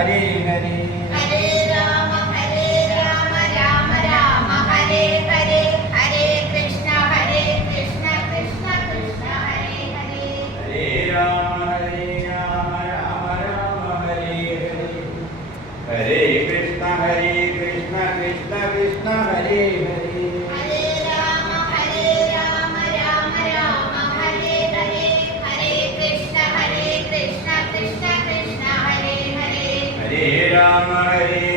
Hare Hare Vera María.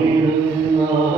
you Amen.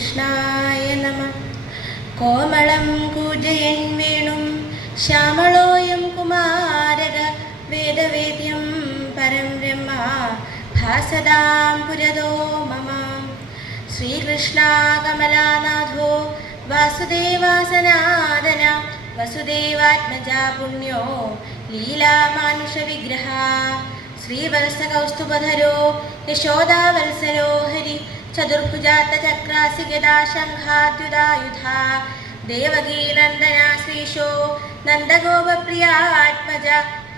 ശ്രീകൃഷ്ണായ നമ. കോമളം കൂജയൻ വേണും ശ്യാമളോയം കുമാരക വേദവേദ്യം പരം ബ്രഹ്മ ഭാസതാം പുരതോ മമ. ശ്രീകൃഷ്ണ കമലാനാഥോ വാസുദേവാസനാദന വസുദേവാത്മജ പുണ്യോ ലീലാമാനുഷവിഗ്രഹ ശ്രീവത്സകൗസ്തുഭധരോ യശോദാവത്സരോ ഹരി. ചതുർഭുജാത്ത ചക്രാസികതാ ശംഖാദ്യുതായുധാ ദേവകീനന്ദന ശ്രീശോ നന്ദഗോപപ്രിയ ആത്മജ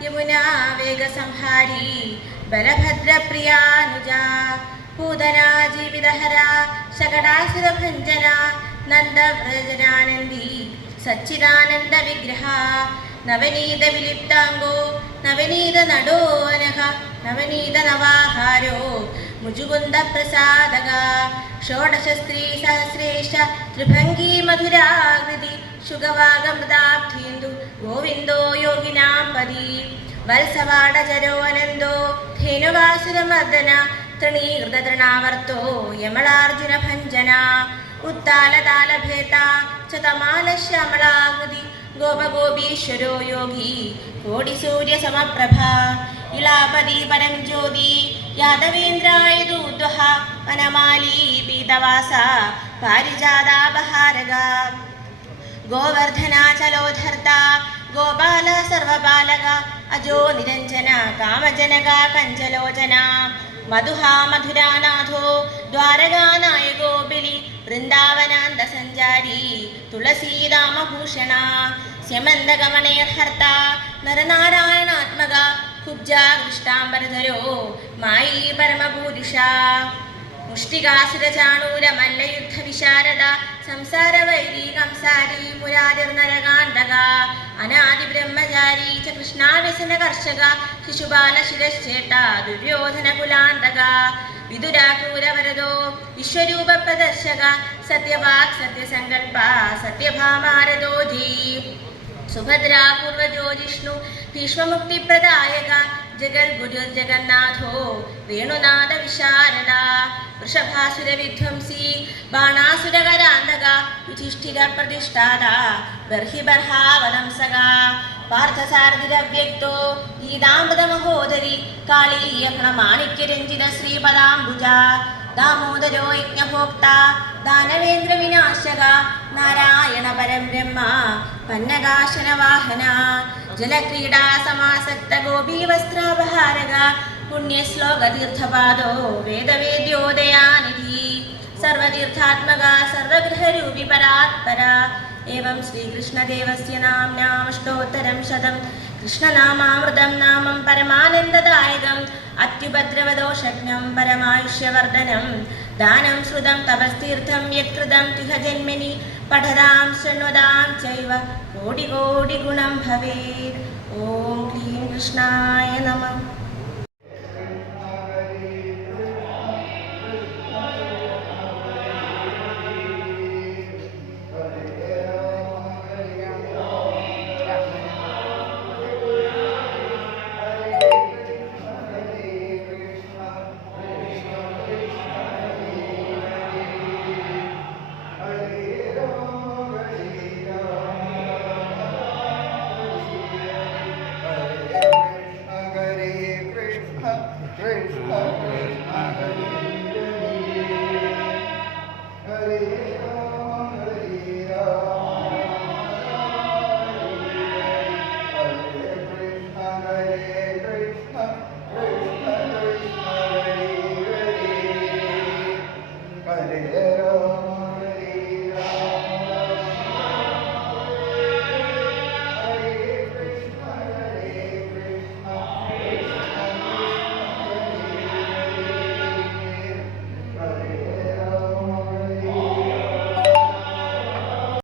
യമുനാ വേഗസംഹാരി ബലഭദ്രപ്രിയാനുജ പൂതനാ ജീവിതഹര ശകടാസുരഭഞ്ജന നന്ദവ്രജനാനന്ദി സച്ചിദാനന്ദ വിഗ്രഹ നവനീത വിലിപ്താംഗോ നവനീത നടോനക നവനീത നവാഹാരോ मुजुकुन्दप्रसादगा षोडशस्त्रीसहस्रेश त्रिभङ्गी मधुराकृति शुगवागमृदाब्धीन्दु गोविन्दो योगिनां पदी वत्सवाडचरो अनन्दो धेनुवासुरमर्दन तृणीकृततृणावर्तो यमलार्जुनभञ्जना उत्तालतालभेता च तमालश्यामलाकृति गोपगोपीश्वरो योगी कोटिसूर्यसमप्रभा इलापदी परं ज्योति यादवेन्द्राय दूतः वनमाली पीतवासा पारिजातापहारगा गोवर्धनाचलोधर्ता गोपाल सर्वबालग अजो निरञ्जन कामजनगा कञ्जलोचना मधुहा मधुरानाथो द्वारकानायको बिलि वृन्दावनान्दसञ्चारी तुलसीरामभूषणा स्यमन्दगमणेर्हर्ता नरनारायणात्मगा കുബ്ജാ കൃഷ്ണാംബരധരോ മായി പരമപൂരുഷ. മുഷ്ടികാസുരചാണൂര മല്ലയുദ്ധ വിശാരദ സംസാര വൈരി കംസാരി മുരാരിർ നരകാന്തക അനാദി ബ്രഹ്മചാരി ച കൃഷ്ണാവ്യസന കർഷക ശിശുപാല ശിരശ്ചേട്ട ദുര്യോധന കുലാന്തക വിദുരാക്രൂരവരദോ വിശ്വരൂപ പ്രദർശക സത്യവാക് സത്യസങ്കൽപ സത്യഭാമാരദോജീ സുഭദ്രാ പൂർവജോ ജിഷ്ണു भीष्मक्ति प्रदायक जगद गुरुर्जगन्नाथो वेणुनाद विशारदा वृषभासुर विध्वंसी भीष्ममुक्तिप्रदायक जगद्गुरुर्जगन्नाथो वेणुनादविशारदा प्रतिष्ठादा बाणासुरगरान्धगा युधिष्ठिरप्रतिष्ठादा वदंसगा పార్థసారథిర వ్యక్తో ఈ దాంబద మహోదరి కాళీయహ్న శ్రీపదాంబుజ దామోదరో యజ్ఞభోక్త దానవేంద్ర వినాశక నారాయణ పరం బ్రహ్మ పన్నగాశన వాహన జలక్రీడా సమాసక్త గోపీ వస్త్రాపహారగ పుణ్యశ్లోక తీర్థపాదో వేదవేద్యోదయానిధి సర్వతీర్థాత్మగా సర్వగ్రహరూపి పరాత్పరా एवं श्रीकृष्णदेवस्य नाम्नामष्टोत्तरं शतं कृष्णनामामृतं नामं परमानन्ददायकम् अत्युपद्रवदोषज्ञं परमायुष्यवर्धनं दानं श्रुतं तपस्तीर्थं यत्कृतं तिह जन्मनि पठदां शृण्वदां चैव कोटिकोटिगुणं भवेत् ॐ क्लीं कृष्णाय नमः Hare Hare